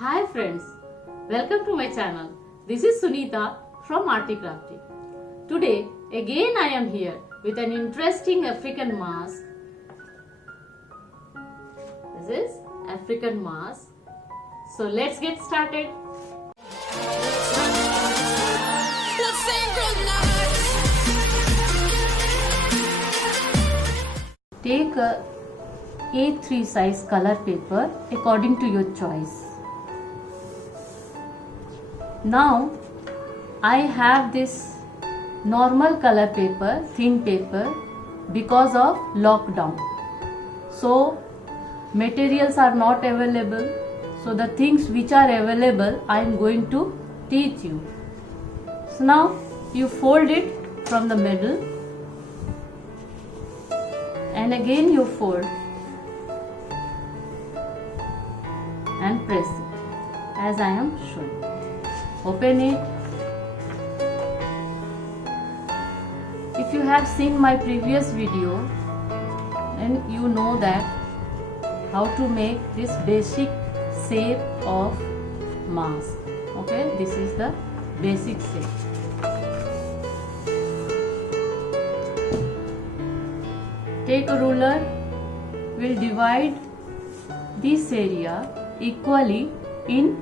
Hi friends, welcome to my channel. This is Sunita from Arty Crafty. Today again I am here with an interesting African mask. This is African mask. So let's get started. Take a A3 size color paper according to your choice. Now I have this normal color paper, thin paper, because of lockdown. So materials are not available. So the things which are available I am going to teach you. So now you fold it from the middle and again you fold and press it as I am showing. Open it. If you have seen my previous video, then you know that how to make this basic shape of mask. Okay, this is the basic shape. Take a ruler. We'll divide this area equally in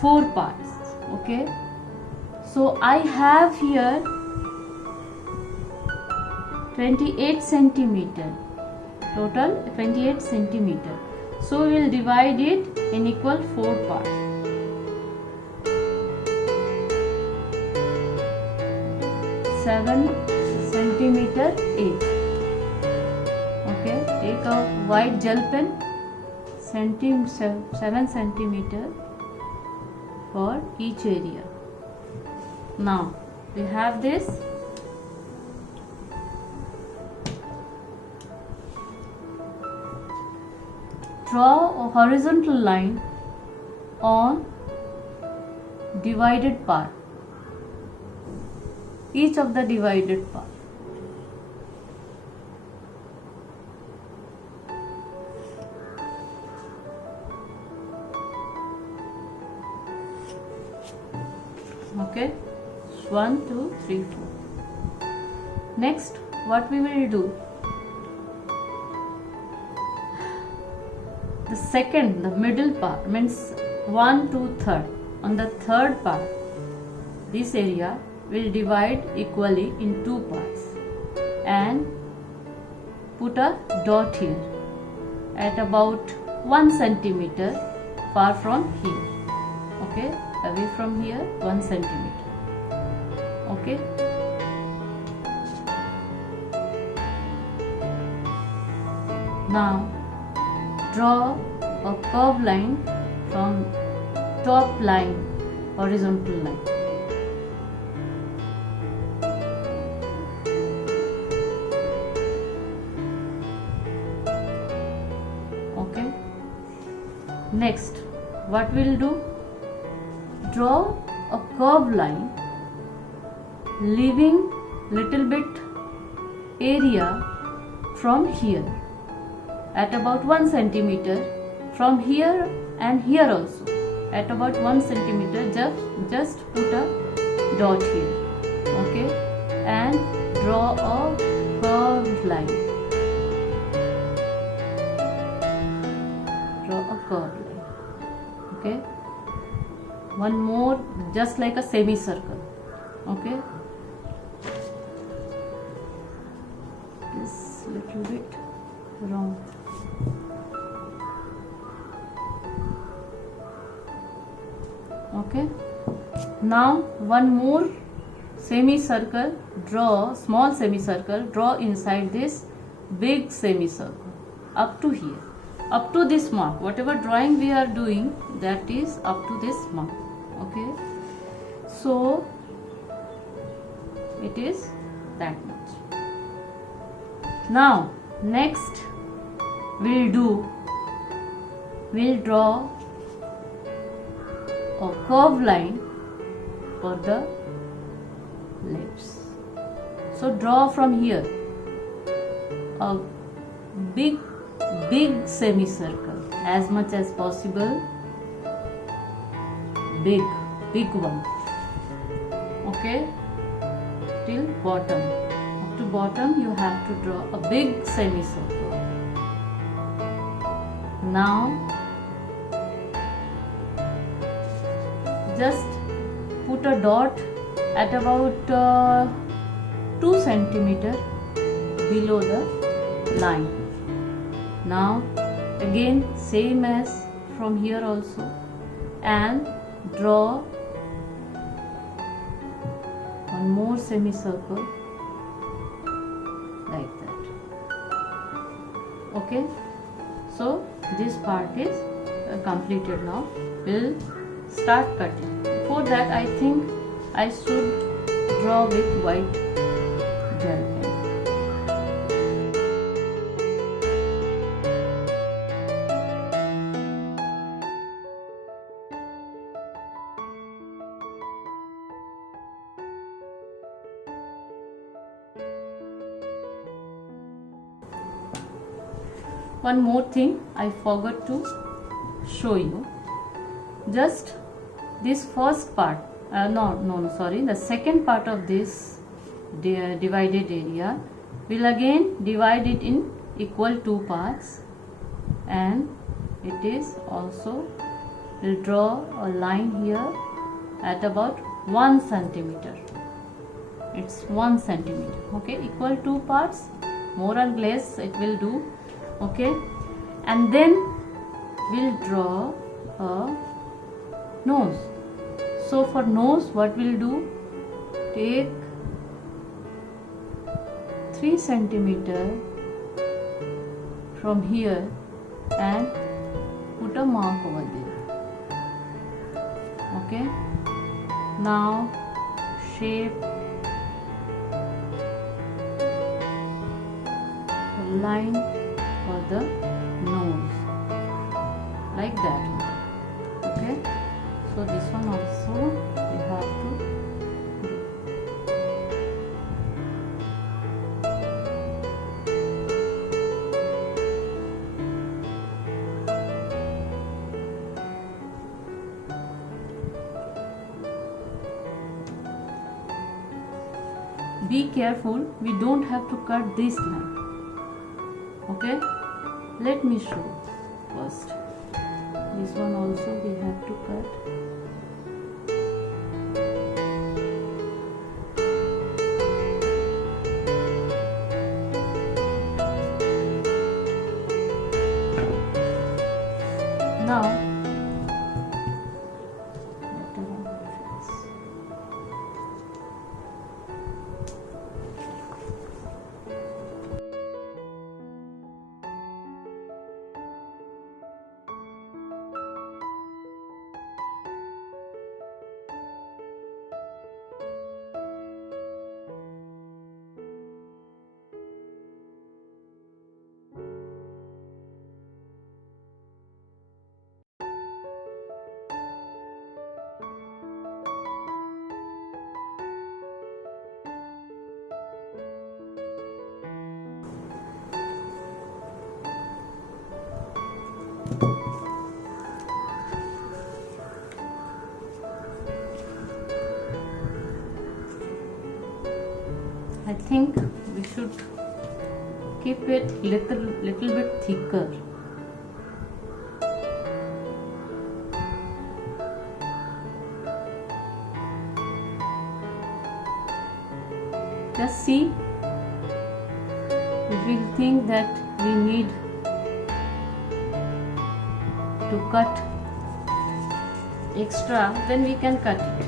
4 parts. Okay, so I have here 28 centimeter, total 28 centimeter. So we will divide it in equal 4 parts. 7 centimeter each. Okay, take a white gel pen, 7 centimeter for each area. Now we have this. Draw a horizontal line on divided part, each of the divided part. Okay, 1, 2, 3, 4. Next, what we will do? The middle part means 1, 2, 3rd. On the third part, this area will divide equally in 2 parts and put a dot here at about 1 centimeter far from here. Okay, away from here 1 centimeter. Okay, now draw a curved line from top line, horizontal line. Okay, next what we'll do? Draw a curved line leaving little bit area from here at about 1 centimeter, from here and here also at about 1 centimeter. Just put a dot here. Okay, and draw a curved line. Draw a curved line. Okay, one more, just like a semicircle. Okay, this little bit wrong. Okay, now one more semicircle, draw small semicircle, draw inside this big semicircle up to here, up to this mark. Whatever drawing we are doing, that is up to this mark. Okay, so it is that much. Now next we'll draw a curved line for the lips. So draw from here a big semicircle as much as possible big one. Okay, till bottom. Up to bottom you have to draw a big semicircle. Now just put a dot at about 2 centimeter below the line. Now again same as from here also, and draw one more semicircle like that. Okay, so this part is completed. Now we'll start cutting. Before that, I think I should draw with white gel pen. One more thing I forgot to show you. Just this first part, the second part of this divided area, will again divide it in equal 2 parts, and it is also, will draw a line here at about 1 centimeter. It's 1 centimeter. Okay, equal 2 parts, more or less it will do. Okay, and then we'll draw a nose. So for nose, what we'll do, take 3 centimeter from here and put a mark over there. Okay, now shape a line for the nose like that. Okay, so this one also we have to do. Be careful, we don't have to cut this line. Okay, let me show first. This one also we have to cut. Now I think we should keep it little bit thicker. Just see, if we think that we need to cut extra, then we can cut it.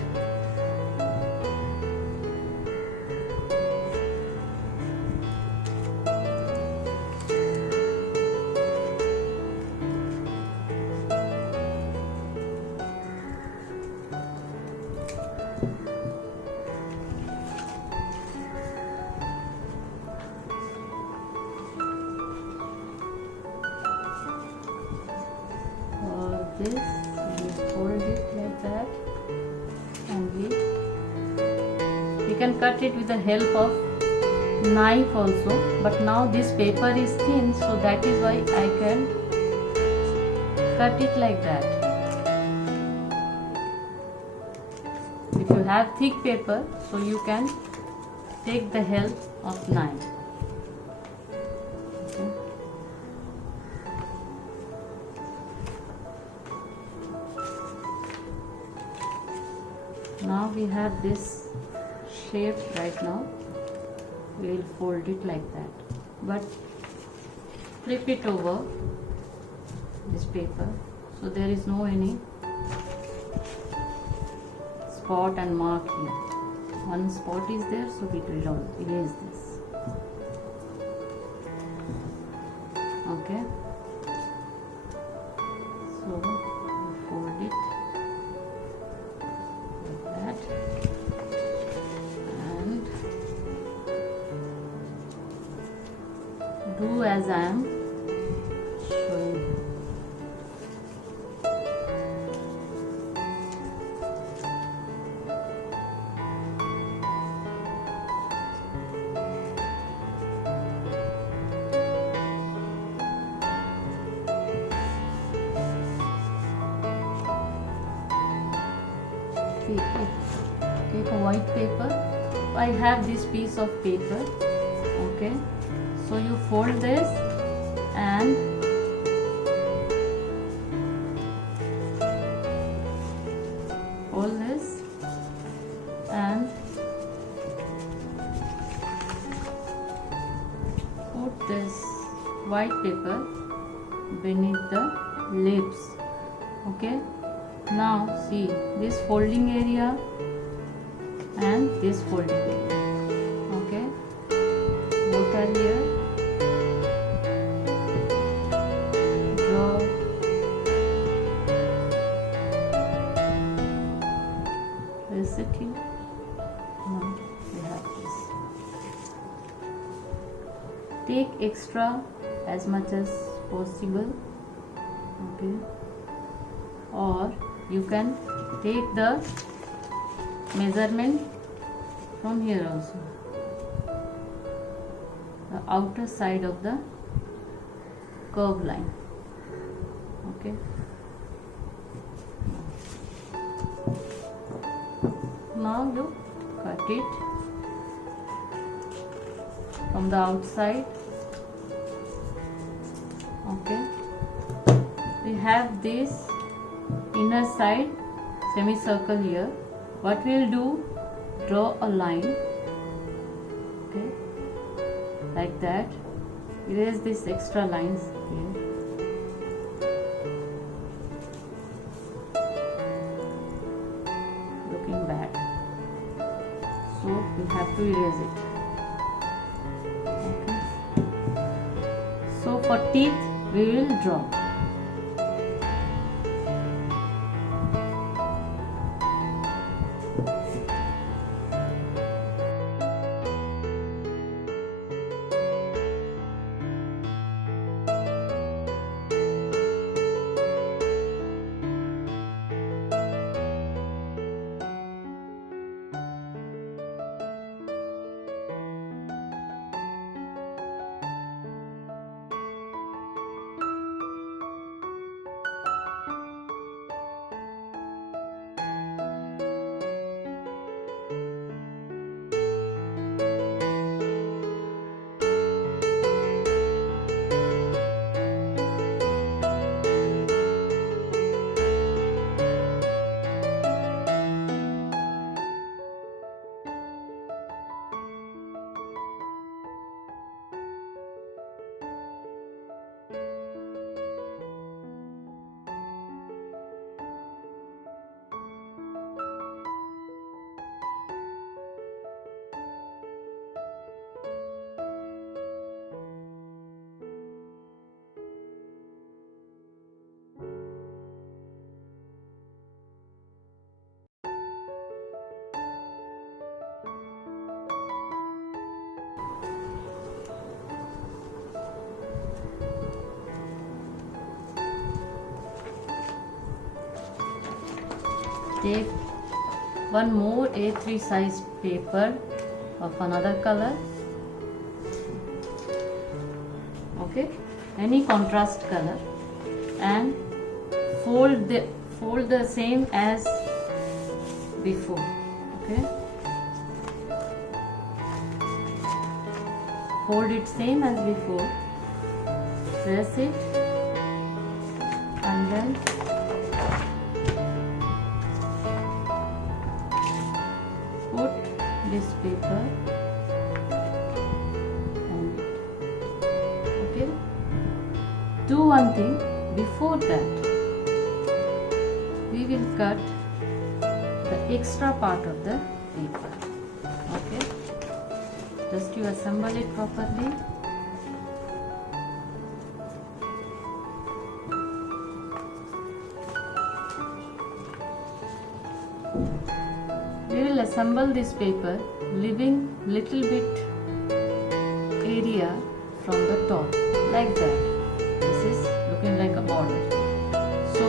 This, we fold it like that, and we can cut it with the help of knife also, but now this paper is thin, so that is why I can cut it like that. If you have thick paper, so you can take the help of knife. Okay. Now we have this shape right now. We will fold it like that, but flip it over this paper so there is no any spot and mark here. One spot is there, so we will erase this. Okay, so we fold it like that and do as I am showing. Take a white paper. I have this piece of paper. Okay, so you fold this and fold this and put this white paper beneath the lips. Okay, now see this folding area and this folding area. Okay, both are here. Draw is it here? No, we have this. Take extra as much as possible. Okay, or you can take the measurement from here also, the outer side of the curve line. Okay, now you cut it from the outside. Okay, we have this inner side semicircle here. What we'll do, draw a line, okay, like that. Erase these extra lines here. Looking back, so we have to erase it. Okay. So for teeth, we will draw. Take one more A3 size paper of another color. Okay, any contrast color, and fold the same as before. Okay. Fold it same as before. Press it and then put this paper on it. Okay. Do one thing before that. We will cut the extra part of the paper. Okay. Just you assemble it properly. We will assemble this paper leaving little bit area from the top like that. This is looking like a border. So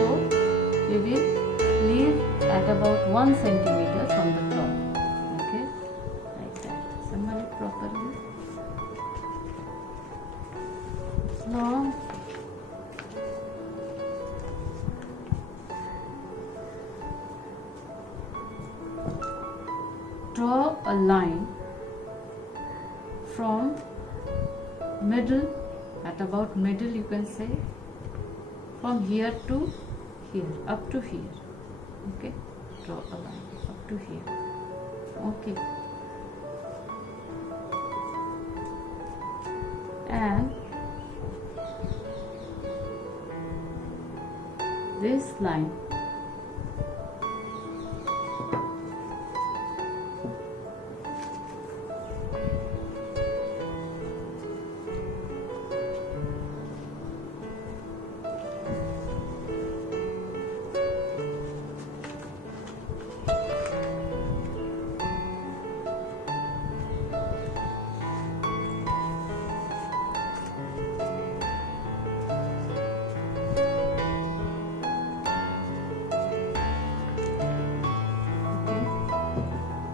we will leave at about 1 centimeter from the top. Okay, like that. Assemble it properly. Now draw a line from middle, at about middle you can say, from here to here, up to here. Okay, draw a line up to here. Okay, and this line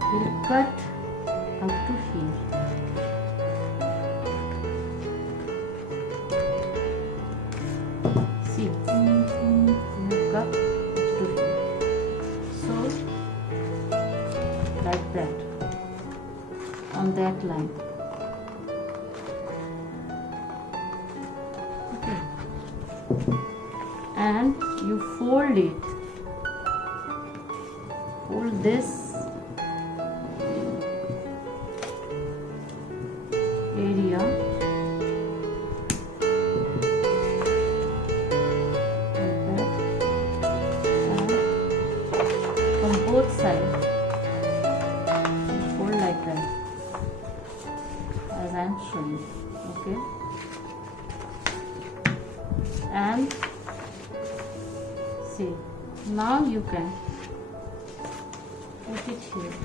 will cut up to here. See, we have cut up to here. So, like that, on that line. Okay. And you fold it. Fold this area like that, and from both sides fold like that as I am showing. Okay, and see, now you can put it here.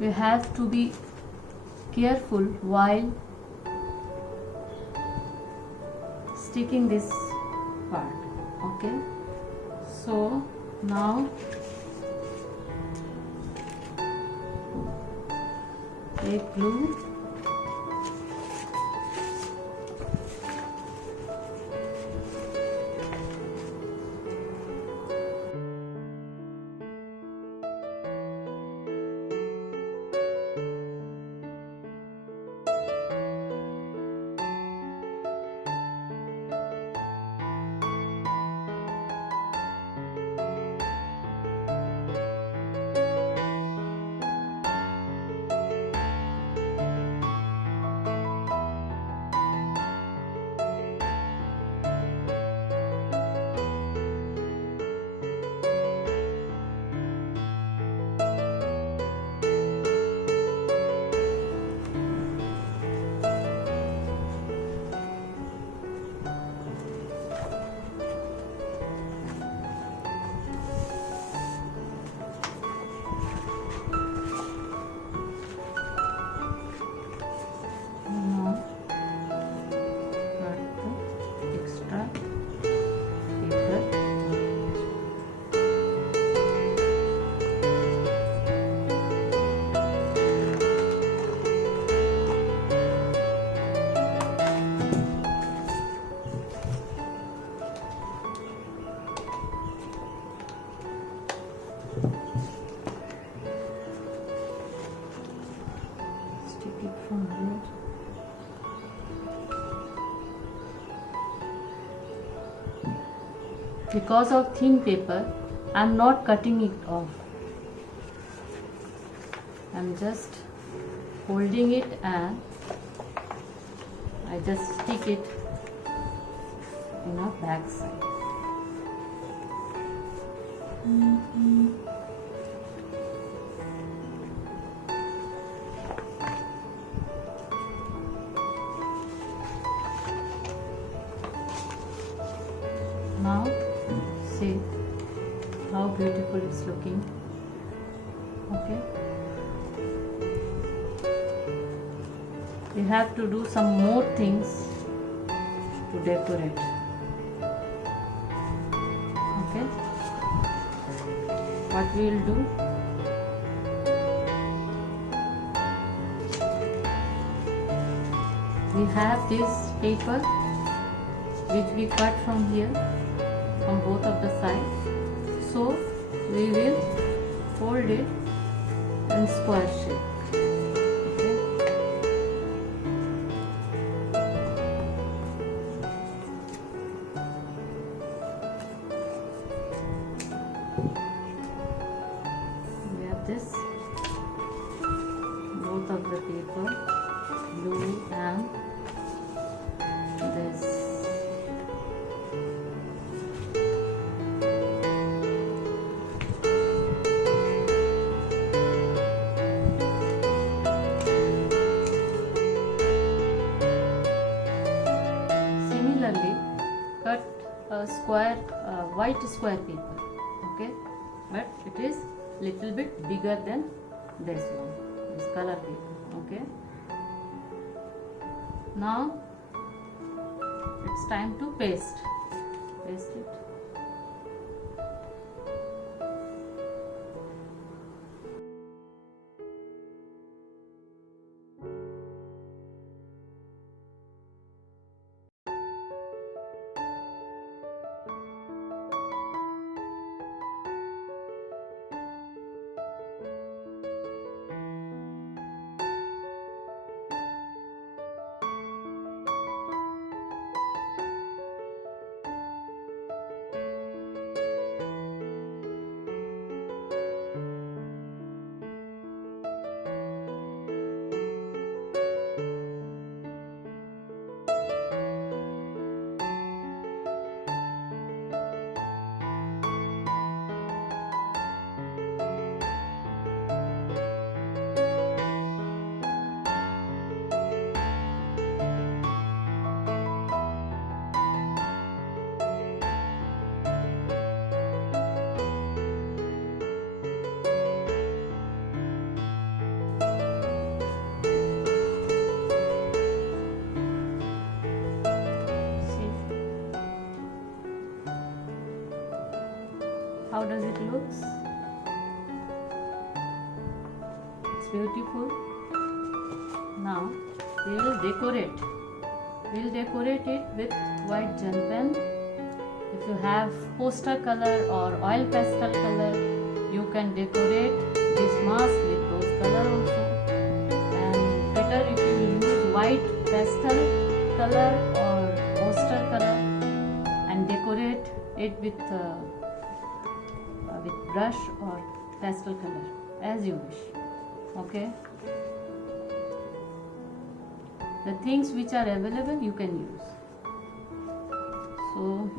We have to be careful while sticking this part. Okay, so now take glue, stick it from here. Because of thin paper, I am not cutting it off. I am just holding it and I just stick it in a back side. Now see how beautiful it's looking. Okay, we have to do some more things to decorate. Okay, what we will do, we have this paper which we cut from here, from both of the sides. So we will fold it in square shape. Okay. We have this, both of the paper, blue and this. Similarly, cut a square, white square paper. Okay, but it is little bit bigger than this one, this color paper. Okay, now it's time to paste it. How does it look? It's beautiful. Now we will decorate. We will decorate it with white gel pen. If you have poster color or oil pastel color, you can decorate this mask with those color also. And better if you use white pastel color or poster color and decorate it with brush or pastel color as you wish. Okay, the things which are available you can use. So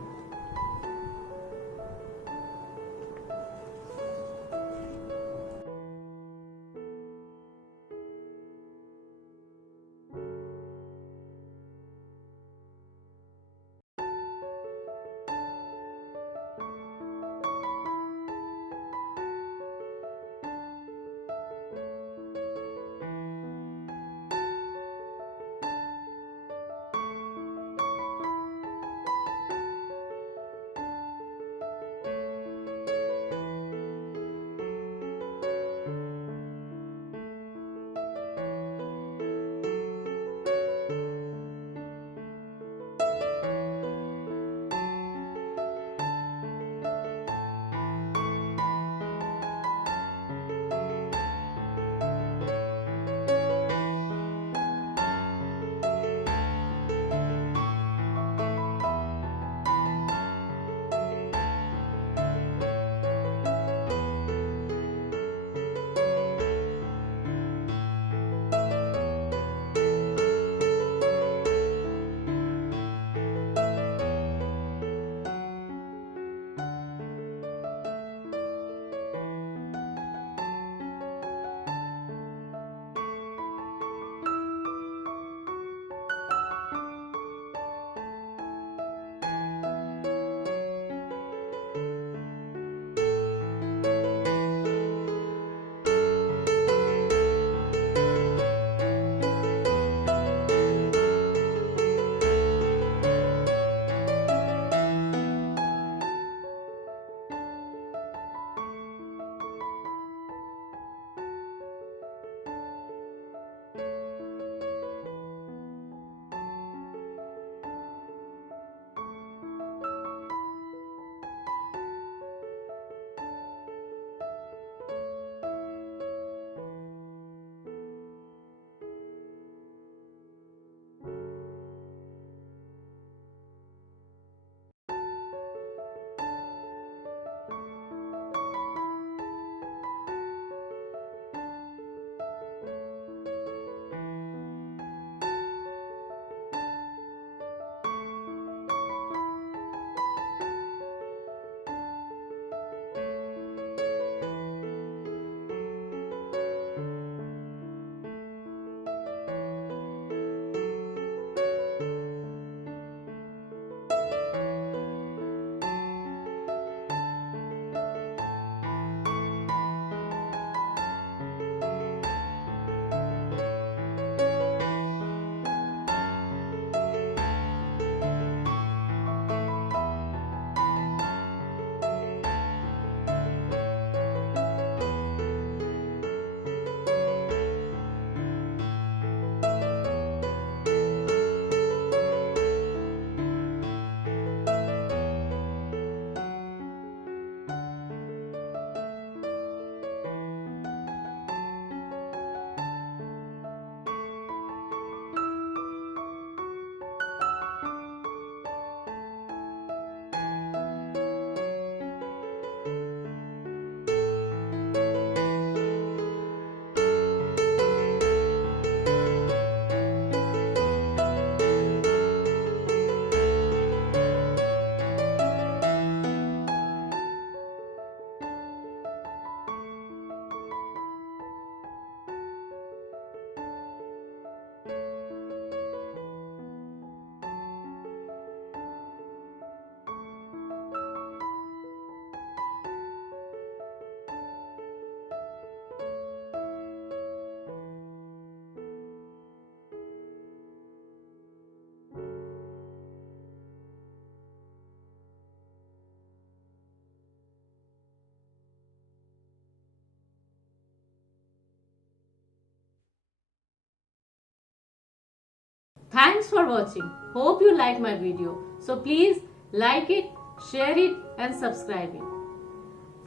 Thanks for watching. Hope you like my video. So please like it, share it and subscribe it.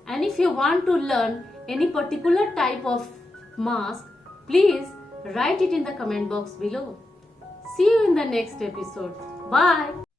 And if you want to learn any particular type of mask, please write it in the comment box below. See you in the next episode. Bye.